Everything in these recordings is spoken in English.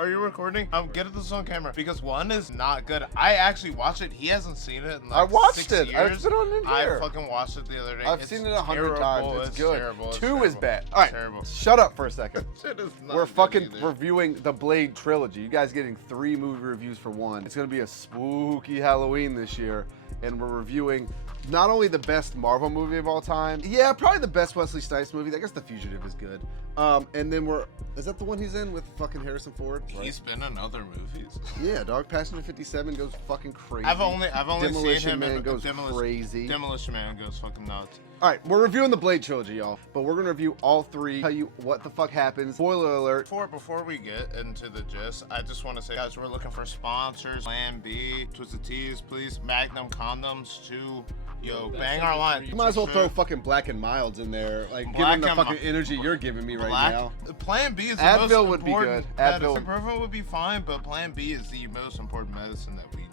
Recording. Get this on camera because one is not good. I actually watched it. He hasn't seen it in like I watched 6 it. years. It's been on in here. I fucking watched it the other day. I've seen it 100 times. It's good. Terrible. It's 2 terrible. is bad. All right, terrible. Shut up for a second. Shit is not We're good fucking either. reviewing the Blade Trilogy. You guys getting 3 movie reviews for 1. It's gonna be a spooky Halloween this year, and we're reviewing not only the best Marvel movie of all time, yeah, probably the best Wesley Snipes movie. I guess The Fugitive is good. And then is that the one he's in with fucking Harrison Ford? Right? He's been in other movies. Yeah, dog. Passenger 57 goes fucking crazy. I've only Demolition seen him Man in goes crazy. Demolition Man goes fucking nuts. All right, we're reviewing the Blade Trilogy, y'all. But we're gonna review all 3, tell you what the fuck happens. Spoiler alert. Before we get into the gist, I just want to say, guys, we're looking for sponsors. Plan B, Twisted Teas, please. Magnum condoms too. Yo, bang our line. You might as well throw fucking Black and Milds in there, like given the fucking energy you're giving me right now. Plan B is the Advil most important. would be good. Advil. Ibuprofen would be fine, but Plan B is the most important medicine that we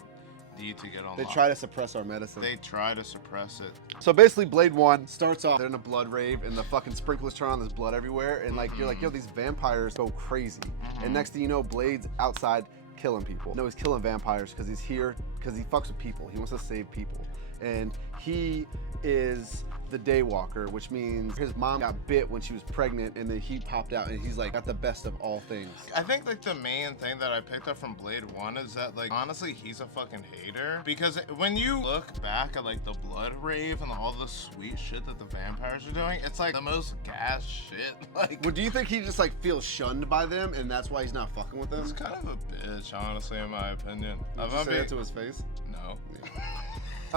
need to get on. They try to suppress our medicine. They try to suppress it. So basically, Blade 1 starts off, they're in a blood rave, and the fucking sprinklers turn on, there's blood everywhere, and like you're like, yo, these vampires go crazy. And next thing you know, Blade's outside killing people. No, he's killing vampires because he's here, because he fucks with people. He wants to save people. And he is the Daywalker, which means his mom got bit when she was pregnant, and then he popped out, and he's like got the best of all things. I think like the main thing that I picked up from Blade 1 is that like honestly he's a fucking hater, because when you look back at like the blood rave and all the sweet shit that the vampires are doing, it's like the most gas shit. Like, Well, do you think he just like feels shunned by them, and that's why he's not fucking with them? he's kind of a bitch, honestly, in my opinion. Did you say that to his face? No.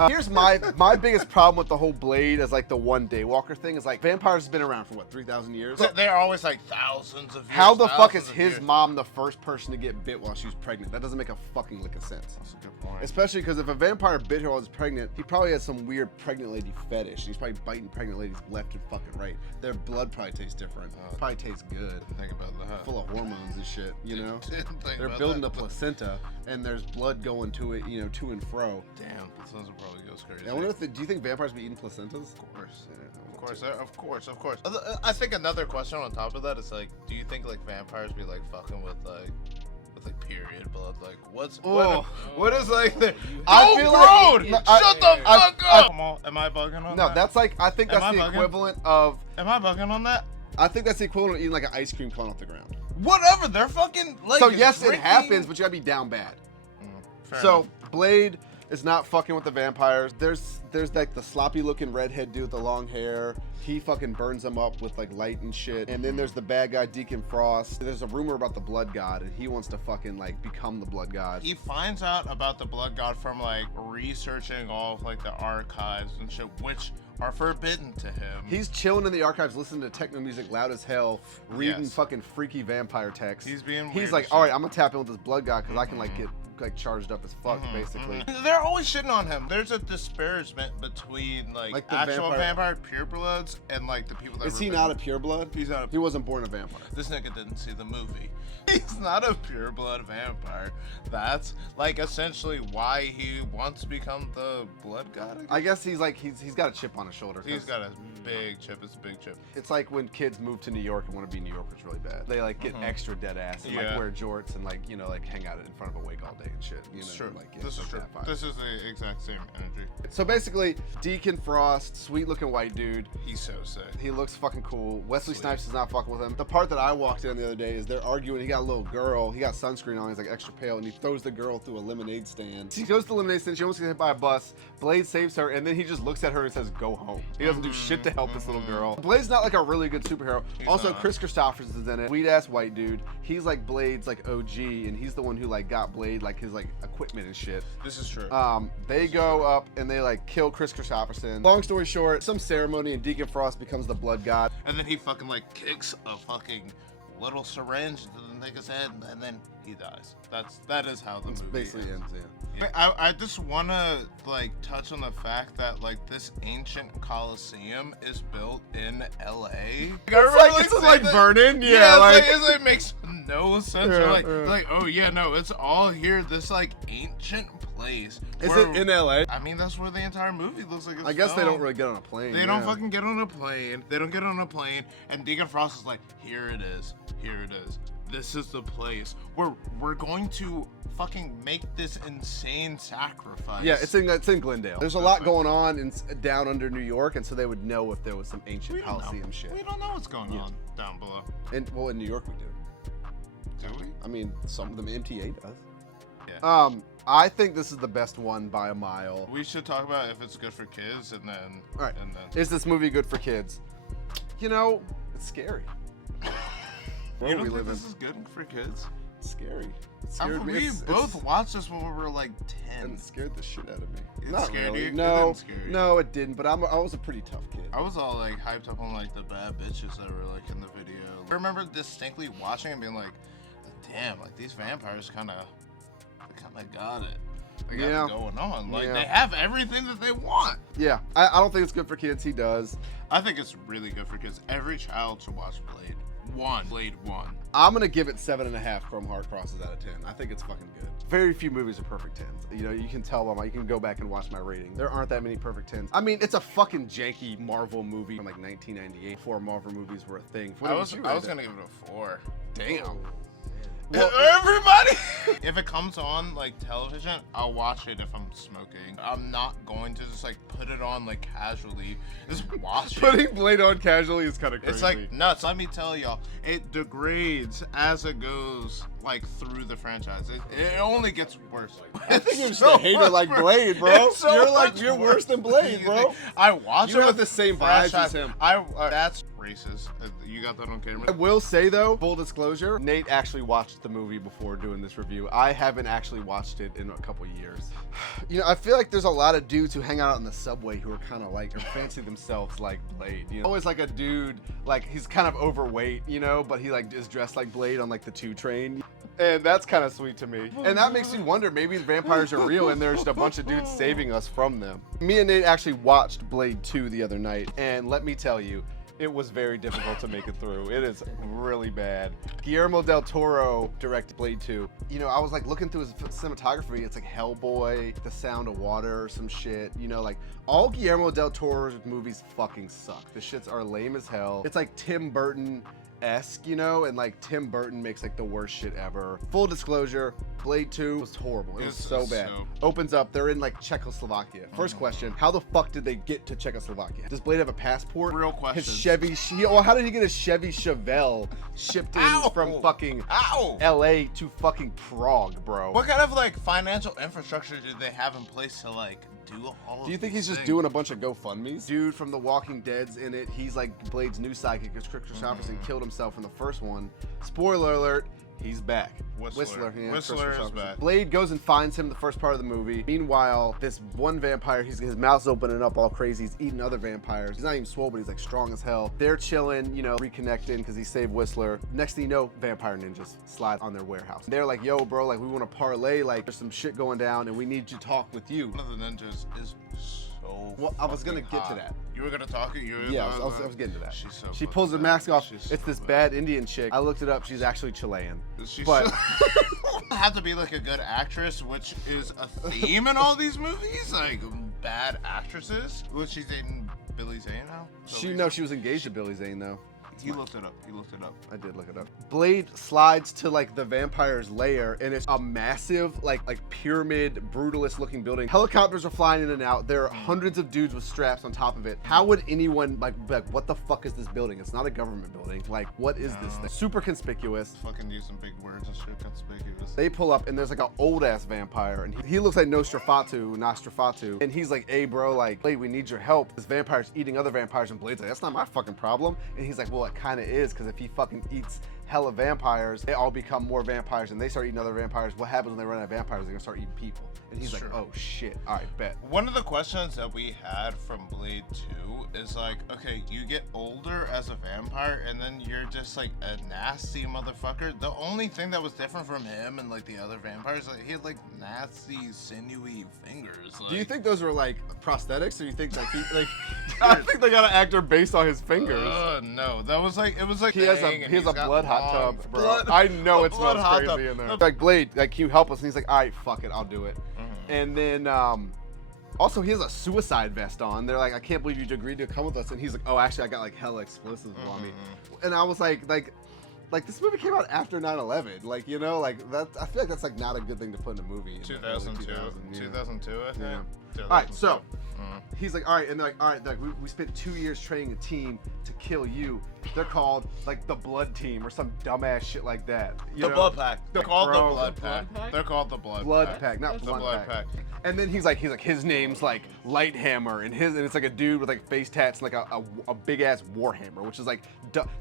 Here's my biggest problem with the whole Blade as like the one Daywalker thing is like vampires have been around for what, 3,000 years? They're always like thousands of years. How the fuck is thousands of his years. mom the first person to get bit while she was pregnant? That doesn't make a fucking lick of sense. That's a good point. Especially because if a vampire bit her while she's pregnant, he probably has some weird pregnant lady fetish. He's probably biting pregnant ladies left and fucking right. Their blood probably tastes different. Probably tastes good. Think about that. Full of hormones and shit, you know? Didn't think They're about building that. a placenta, and there's blood going to it, you know, to and fro. Damn, placenta probably goes crazy. I wonder if do you think vampires be eating placentas? Of course. I think another question on top of that is like, do you think like vampires be like fucking with like period blood? Like, what is like the? I feel like- Shut the fuck up! Come on, am I bugging on that? No, that's like I think Am that's I the bugging? equivalent of. Am I bugging on that? I think that's the equivalent of eating like an ice cream cone off the ground. Whatever, they're fucking like. So yes, drinking. it happens, but you gotta be down bad. Fair So enough. Blade is not fucking with the vampires. There's like the sloppy looking redhead dude with the long hair. He fucking burns them up with like light and shit. And then there's the bad guy Deacon Frost. There's a rumor about the blood god, and he wants to fucking like become the blood god. He finds out about the blood god from like researching all of like the archives and shit, which are forbidden to him. He's chilling in the archives, listening to techno music loud as hell, reading Yes. fucking freaky vampire texts. He's being He's weird like, as all right, shit. I'm gonna tap in with this blood god because I can like get like charged up as fuck, basically. They're always shitting on him. There's a disparagement between like the actual vampire purebloods and like the people that Is he were not a pureblood? He's not a He wasn't born a vampire. This nigga didn't see the movie. He's not a pureblood vampire. That's like essentially why he wants to become the blood god again. I guess he's like he's got a chip on his shoulder. He's got a big chip. It's a big chip. It's like when kids move to New York and want to be New Yorkers really bad. They like get extra dead ass and like Yeah. wear jorts and like, you know, like hang out in front of a wake all day and shit. You know, It's true. like, yeah, This is like true. that vibe. This is the exact same energy. So basically, Deacon Frost, sweet looking white dude. He's so sick. He looks fucking cool. Wesley Snipes is not fucking with him. The part that I walked in the other day is they're arguing. He got a little girl. He got sunscreen on. He's like extra pale, and he throws the girl through a lemonade stand. She goes to the lemonade stand. She almost gets hit by a bus. Blade saves her, and then he just looks at her and says, "Go home." He doesn't do shit to help this little girl. Blade's not like a really good superhero. He's Also, not. Chris Christophers is in it. Sweet ass white dude. He's like Blade's like OG, and he's the one who like got Blade like his like equipment and shit. This is true. They go up and they like kill Chris Christopherson. Long story short, some ceremony and Deacon Frost becomes the blood god. And then he fucking like kicks a fucking little syringe into the and take his head, and then he dies. That is how the movie basically ends. Yeah. I just wanna like touch on the fact that like this ancient Colosseum is built in LA. It's like Vernon. Yeah, it's like it makes no sense. Yeah, Like oh yeah, no, it's all here. This like ancient place. Is it in LA? I mean, that's where the entire movie looks like. It's I guess they filmed. don't really get on a plane. They don't fucking get on a plane. They don't get on a plane. And Deacon Frost is like, here it is. Here it is. This is the place where we're going to fucking make this insane sacrifice. Yeah, it's in Glendale. There's a lot going on down under New York, and so they would know if there was some ancient Coliseum shit. We don't know what's going on down below. In New York we do. Do we? I mean, some of them MTA does. Yeah. I think this is the best one by a mile. We should talk about if it's good for kids, and then. All right. And then. Is this movie good for kids? You know, it's scary. You don't think this is good for kids? It's scary. It scared me. We both watched this when we were like 10. And it scared the shit out of me. It Not scared really. you? No, It didn't scare you. no, it didn't. But I was a pretty tough kid. I was all like hyped up on like the bad bitches that were like in the video. I remember distinctly watching and being like, damn, like these vampires kind of got it. They got it going on. Like they have everything that they want. Yeah, I don't think it's good for kids. He does. I think it's really good for kids. Every child should watch Blade 1. I'm gonna give it 7.5 Chrome Heart Crosses out of 10. I think it's fucking good. Very few movies are perfect 10s. You know, you can tell by you can go back and watch my rating. There aren't that many perfect 10s. I mean, it's a fucking janky Marvel movie from like 1998 before Marvel movies were a thing. I was gonna give it a 4. Damn. Well, everybody! If it comes on like television, I'll watch it if I'm smoking. I'm not going to just like put it on like casually. Just watch it. Putting Blade on casually is kind of crazy. It's like nuts. Let me tell y'all, it degrades as it goes like through the franchise. It only gets worse. I think you're just a hater like Blade, bro. You're worse than Blade, bro. I watch it. You have the same vibes as him. That's racist. You got that on camera. I will say though, full disclosure, Nate actually watched the movie before doing this review. I haven't actually watched it in a couple years. You know, I feel like there's a lot of dudes who hang out on the subway who are kind of like, or fancy themselves like Blade. You know, always like a dude, like he's kind of overweight, you know, but he like is dressed like Blade on like the 2 train. And that's kind of sweet to me. And that makes me wonder, maybe the vampires are real and there's just a bunch of dudes saving us from them. Me and Nate actually watched Blade 2 the other night, and let me tell you, it was very difficult to make it through. It is really bad. Guillermo del Toro directed Blade 2. You know, I was like looking through his cinematography. It's like Hellboy, The Sound of Water, or some shit. You know, like all Guillermo del Toro's movies fucking suck. The shits are lame as hell. It's like Tim Burton-esque, you know, and like Tim Burton makes like the worst shit ever. Full disclosure, Blade 2 was horrible. It was so bad. Opens up, they're in like Czechoslovakia. First question, how the fuck did they get to Czechoslovakia? Does Blade have a passport? Real question. His Chevy, how did he get a Chevy Chevelle shipped in from fucking LA to fucking Prague, bro? What kind of like financial infrastructure did they have in place to like do all of Do you think these he's just things? doing a bunch of GoFundMes? Dude from The Walking Dead's in it. He's like Blade's new sidekick because Christopherson killed himself in the first one. Spoiler alert, he's back. Whistler. Yeah, Whistler is back. Blade goes and finds him the first part of the movie. Meanwhile, this one vampire, his mouth's opening up all crazy. He's eating other vampires. He's not even swole, but he's like strong as hell. They're chilling, you know, reconnecting because he saved Whistler. Next thing you know, vampire ninjas slide on their warehouse. They're like, yo, bro, like we want to parlay. Like there's some shit going down and we need to talk with you. One of the ninjas is so Well, I was gonna get to that. You were gonna talk it? Yeah, I was getting to that. She's so she fucking pulls the bad. mask off. She's It's so this bad. bad Indian chick. I looked it up. She's actually Chilean. She's But have to be like a good actress, which is a theme in all these movies, like bad actresses. Which she's dating Billy Zane now. she was engaged to Billy Zane though. You looked it up. You looked it up. I did look it up. Blade slides to like the vampire's lair, and it's a massive like pyramid, brutalist looking building. Helicopters are flying in and out. There are hundreds of dudes with straps on top of it. How would anyone like what the fuck is this building? It's not a government building. Like what is this thing? Super conspicuous. Fucking use some big words and shit. Conspicuous. They pull up and there's like an old ass vampire, and he looks like Nostrafatu, and he's like, hey bro, like Blade, we need your help. This vampire's eating other vampires, and Blade's like, that's not my fucking problem. And he's like, well, it kind of is, because if he fucking eats hella vampires. They all become more vampires, and they start eating other vampires. What happens when they run out of vampires? They're gonna start eating people. And he's like, oh shit, all right, bet. One of the questions that we had from Blade 2 is like, okay, you get older as a vampire, and then you're just like a nasty motherfucker. The only thing that was different from him and like the other vampires, like he had like nasty, sinewy fingers. Like, do you think those were like prosthetics, or do you think like he like? I think they got an actor based on his fingers. No, that was like, it was like he has a blood hot tub, bro. I know it smells crazy in there. Like, Blade, like, can you help us? And he's like, all right, fuck it, I'll do it. And then also he has a suicide vest on. They're like, I can't believe you agreed to come with us. And he's like, oh, actually, I got like hella explosives on me. And I was like this movie came out after 9/11. Like, you know, like that. I feel like that's like not a good thing to put in a movie. 2002, 2002, I think. Yeah. All right, so he's like, all right, and they're like, all right, like, we spent 2 years training a team to kill you. They're called like the Blood Team or some dumbass shit like that. The Blood Pack. They're called the Blood Pack. They're called the Blood Pack, not Blood Pack. And then he's like his name's like Lighthammer, and it's like a dude with like face tats and like a big ass Warhammer, which is like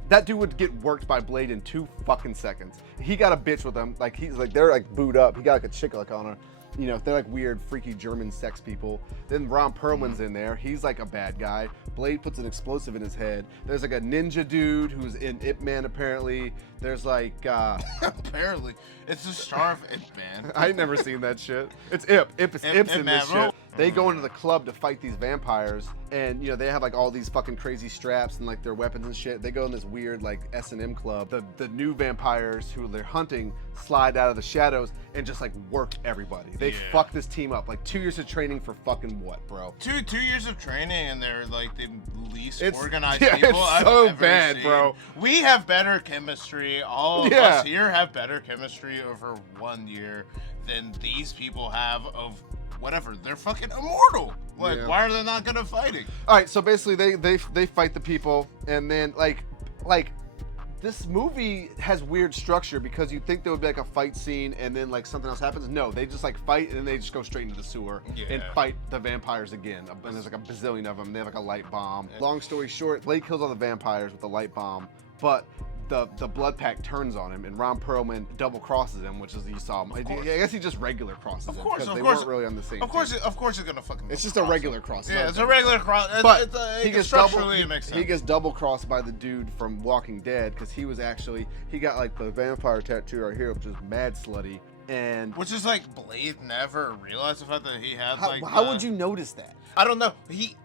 that dude would get worked by Blade in 2 fucking seconds. He got a bitch with him, like he's like they're like booed up. He got like a chick like on her. You know, they're like weird, freaky German sex people. Then Ron Perlman's in there. He's like a bad guy. Blade puts an explosive in his head. There's like a ninja dude who's in Ip Man apparently. There's like apparently, it's the star of Ip Man. I ain't never seen that shit. It's Ip. Ip's in this shit. They go into the club to fight these vampires, and you know they have like all these fucking crazy straps and like their weapons and shit. They go in this weird like S&M club. The new vampires who they're hunting slide out of the shadows and just like work everybody. They fuck this team up. Like 2 years of training for fucking what, bro? Two years of training, and they're like the least organized people I've so ever bad, seen. bro. We have better chemistry. All of us here have better chemistry over 1 year than these people have of whatever. They're fucking immortal. Like, why are they not good at fighting? All right, so basically they fight the people, and then like this movie has weird structure because you'd think there would be like a fight scene and then like something else happens. No, they just like fight and then they just go straight into the sewer and fight the vampires again. And there's like a bazillion of them. They have like a light bomb. Long story short, Blade kills all the vampires with the light bomb, but the Blood Pack turns on him, and Ron Perlman double crosses him, which is you saw him. I guess he just regular crosses him because they weren't really on the same. Of course, he's gonna fucking. It's just a regular cross. Yeah, it's a regular cross. But he gets double crossed by the dude from Walking Dead because he got like the vampire tattoo right here, which is mad slutty. And which is like Blade never realized the fact that he had how would you notice that? I don't know. He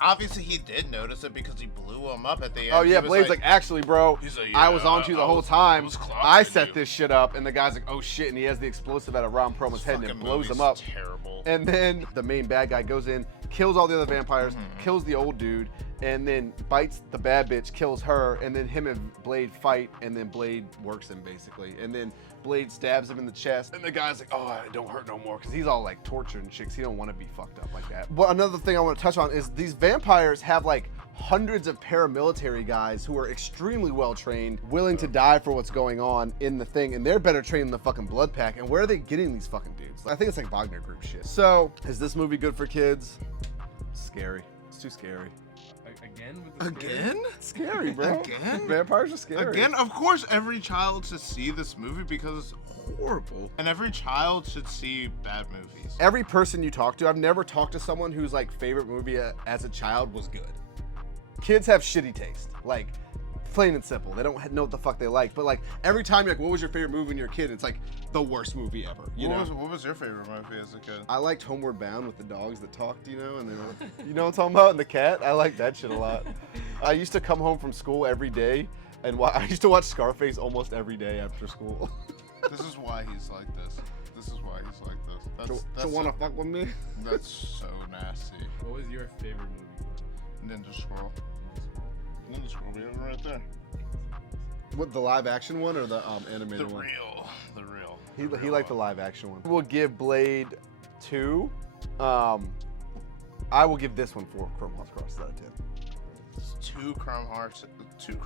did notice it because he blew him up at the end. Oh yeah, Blade's like actually, bro, I was on to you the whole time. I set this shit up, and the guy's like, oh shit, and he has the explosive out of Ron Perlman's head and it blows him up. Terrible. And then the main bad guy goes in, kills all the other vampires, kills the old dude, and then bites the bad bitch, kills her, and then him and Blade fight, and then Blade works him basically, and then Blade stabs him in the chest, and the guy's like, oh, it don't hurt no more, because he's all like torturing chicks. He don't want to be fucked up like that. But another thing I want to touch on is these vampires have like hundreds of paramilitary guys who are extremely well trained, willing to die for what's going on in the thing, and they're better trained than the fucking Blood Pack. And where are they getting these fucking dudes? I think it's like Wagner Group shit. So, is this movie good for kids? Scary. It's too scary. Again? It's scary, bro. Again? Vampires are scary. Again? Of course, every child should see this movie because it's horrible. And every child should see bad movies. Every person you talk to, I've never talked to someone whose like favorite movie as a child was good. Kids have shitty taste. Like, plain and simple. They don't know what the fuck they like. But like every time you're like, what was your favorite movie when you were a kid? It's like the worst movie ever. What was your favorite movie as a kid? I liked Homeward Bound with the dogs that talked, you know, and they were, you know what I'm talking about? And the cat. I like that shit a lot. I used to come home from school every day, and I used to watch Scarface almost every day after school. This is why he's like this. This is why he's like this. That's wanna fuck with me? That's so nasty. What was your favorite movie? Ninja Scroll. Ninja Scroll, we have it right there. What, the live action one or the animated one? The real. He liked the live action one. We'll give Blade 2. I will give this one 4 Chrome Hearts crosses out of 10. Two Chrome Hearts. Two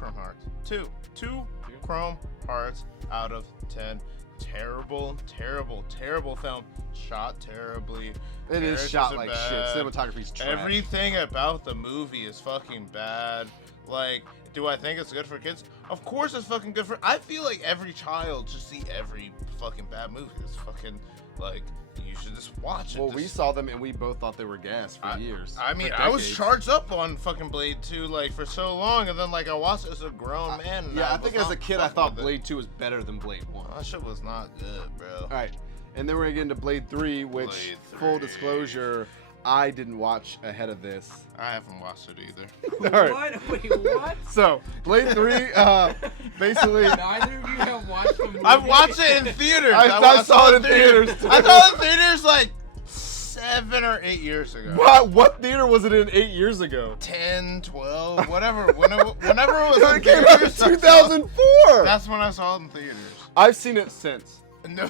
Chrome Hearts out of 10. terrible, terrible, terrible film. Shot terribly. It is Characters shot are like bad. shit. Cinematography's trash. Everything about the movie is fucking bad. Like, do I think it's good for kids? Of course it's fucking good for... I feel like every child should see every fucking bad movie. It's fucking, like, you should just watch it. Well, we saw them and we both thought they were gas for years. I mean, for I was decades. charged up on fucking Blade 2, like, for so long, and then, like, I watched it as a grown man. And Yeah, I think was as a not kid, I fucking thought with it. Blade 2 was better than Blade 1. That shit was not good, bro. All right, and then we're gonna get into Blade 3, which, Blade full 3. disclosure, I didn't watch ahead of this. I haven't watched it either. All right. What? Wait, what? So, Blade 3, basically... Neither of you have watched the movie. I've watched it in theaters. I saw it in theaters, too. I saw it in theaters, like, 7 or 8 years ago. What theater was it in 8 years ago? 10, 12, whatever. Whenever it was It in came out in theaters, I saw it. 2004! That's when I saw it in theaters. I've seen it since. No,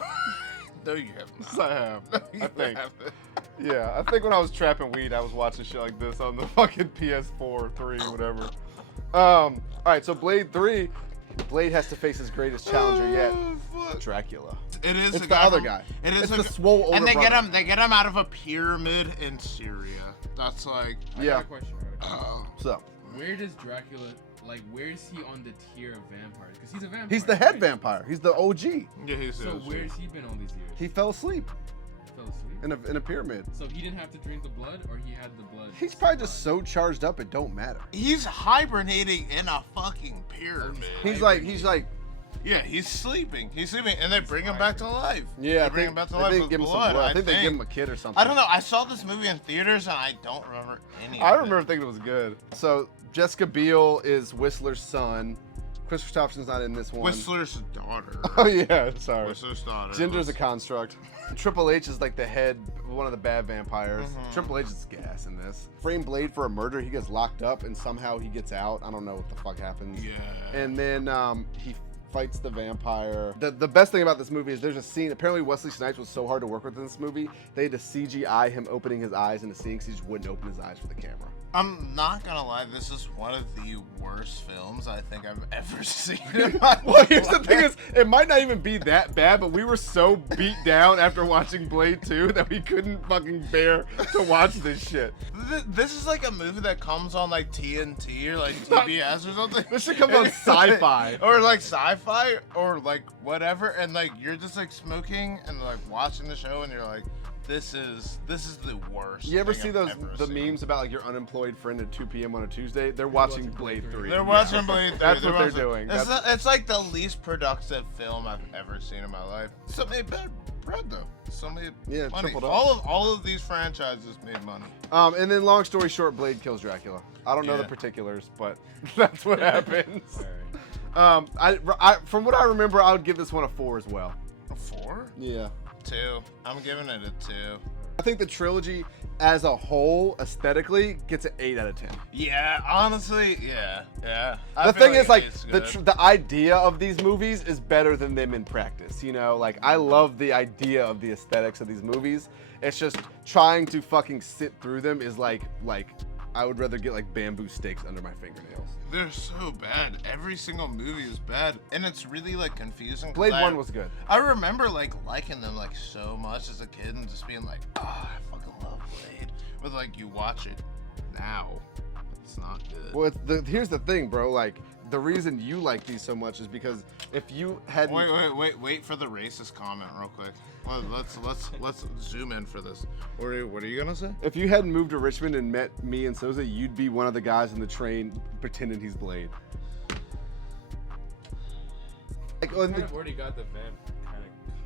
no, you have Yes, not. I have. No, I you think. haven't. Yeah, I think when I was trapping weed, I was watching shit like this on the fucking PS4, 3, whatever. All right, so Blade 3, Blade has to face his greatest challenger yet, Oh, fuck. Dracula. It is It's the the guy other from- guy. It is It's a the g- swole older and they brother. get him out of a pyramid in Syria. That's like, I Yeah. got a question. So, Where does Dracula, like, where is he on the tier of vampires? Because he's a vampire. he's the head right? vampire. He's the OG. yeah, he's So where has he been all these years? He fell asleep fell asleep. in a pyramid. So he didn't have to drink the blood, or he had the blood. He's probably just so charged up it don't matter. He's hibernating in a fucking pyramid. He's like, Yeah, he's sleeping, and they bring him back to life. yeah, they bring him back to life I think with give him some blood. blood. I think they give him a kid or something. I don't know. I saw this movie in theaters, and I don't remember any. I of remember it. thinking it was good. So Jessica Biel is Whistler's son. Chris Christopherson's not in this one. Whistler's daughter. Oh yeah, sorry. Whistler's daughter. Gender's a construct. Triple H is like the head, one of the bad vampires. Mhm. Triple H is gas in this. Frame Blade for a murder. He gets locked up and somehow he gets out. I don't know what the fuck happens. Yeah. And then he fights the vampire. The best thing about this movie is there's a scene. Apparently Wesley Snipes was so hard to work with in this movie. They had to CGI him opening his eyes in the scene because he just wouldn't open his eyes for the camera. I'm not gonna lie, this is one of the worst films I think I've ever seen in my Well, here's the thing is, it might not even be that bad, but we were so beat down after watching Blade 2 that we couldn't fucking bear to watch this shit. This is like a movie that comes on like TNT or like TBS or something. This shit comes on Sci-Fi. Or like sci-fi or like whatever, and like you're just like smoking and like watching the show and you're like, this is the worst. You ever thing see I've those ever the seen. memes about like your unemployed friend at 2 p.m. on a Tuesday? They're watching Blade 3. They're watching Blade 3. That's what they're doing. It's like the least productive film I've ever seen in my life. So made bad bread though. So made Yeah, money. tripled up. All of these franchises made money. And then long story short, Blade kills Dracula. I don't know the Yeah. particulars, but that's what happens. All right. I from what I remember, I would give this one a 4 as well. A 4? Yeah. 2. I'm giving it a 2. I think the trilogy as a whole, aesthetically, gets an 8 out of 10. Yeah, honestly, yeah. The thing is, like, it's the good. the idea of these movies is better than them in practice. You know, like I love the idea of the aesthetics of these movies. It's just trying to fucking sit through them is like I would rather get like bamboo sticks under my fingernails. They're so bad. Every single movie is bad, and it's really like confusing. 'cause Blade 1 was good. I remember like liking them like so much as a kid and just being like, I fucking love Blade. But like you watch it now, it's not good. Well, here's the thing, bro. Like the reason you like these so much is because if you hadn't Wait for the racist comment real quick. Well, let's zoom in for this. What are you gonna say? if you hadn't moved to Richmond and met me and Sosa, you'd be one of the guys in the train pretending he's Blade. Like, I kind of already got the vamp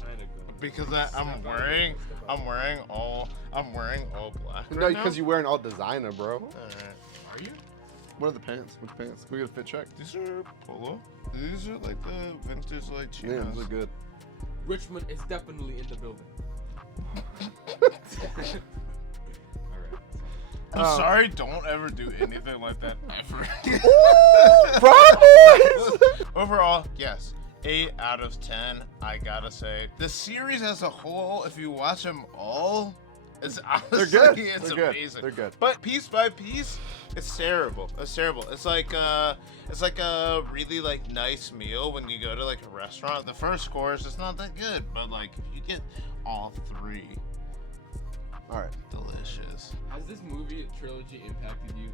kind of going. Because I'm wearing all black. no, right because now. you're wearing all designer, bro. Alright. Are you? What are the pants? Which pants? Can we get a fit check? These are polo. These are like the vintage like Yeah, chinos. those are good. Richmond is definitely in the building. All right. I'm Um, sorry, don't ever do anything like that ever. Ooh, Pride Boys! Overall, yes. 8 out of 10, I gotta say. The series as a whole, if you watch them all, It's They're honestly, good. it's They're good. amazing. They're good. But piece by piece, it's terrible. It's terrible. It's like a really like nice meal when you go to like a restaurant. The first course is not that good, but like if you get all three, All right. delicious. Has this movie trilogy impacted you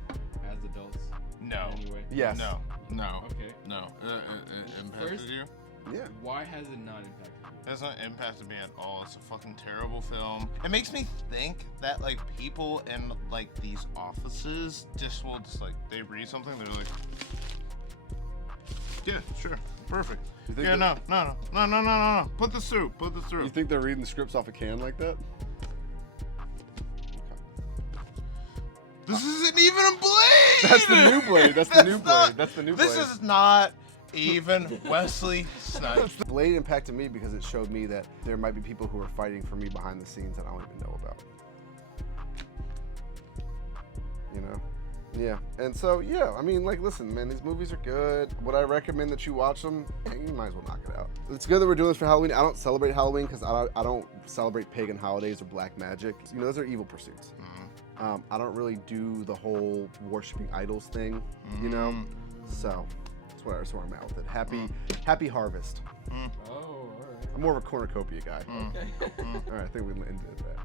as adults? No. In any way? Yes. No. Okay. No. It impacted First- you? Yeah. Why has it not impacted you? It hasn't impacted me at all. It's a fucking terrible film. It makes me think that like people in like these offices just will just like they read something, they're like, yeah, sure, perfect. You think Yeah, that- no. Put this through. You think they're reading the scripts off a can like that? This isn't even a Blade. That's the new Blade. That's the new Blade. That's the new Blade. This is not even Wesley Snipes. Blade impacted me because it showed me that there might be people who are fighting for me behind the scenes that I don't even know about. You know? Yeah. And so, yeah, I mean, like, listen, man, these movies are good. Would I recommend that you watch them? Yeah, you might as well knock it out. It's good that we're doing this for Halloween. I don't celebrate Halloween because I don't celebrate pagan holidays or black magic. You know, those are evil pursuits. I don't really do the whole worshiping idols thing, you know? So that's where I'm at with it. Happy harvest. Oh, all right. I'm more of a cornucopia guy. Okay. All right, I think we ended that.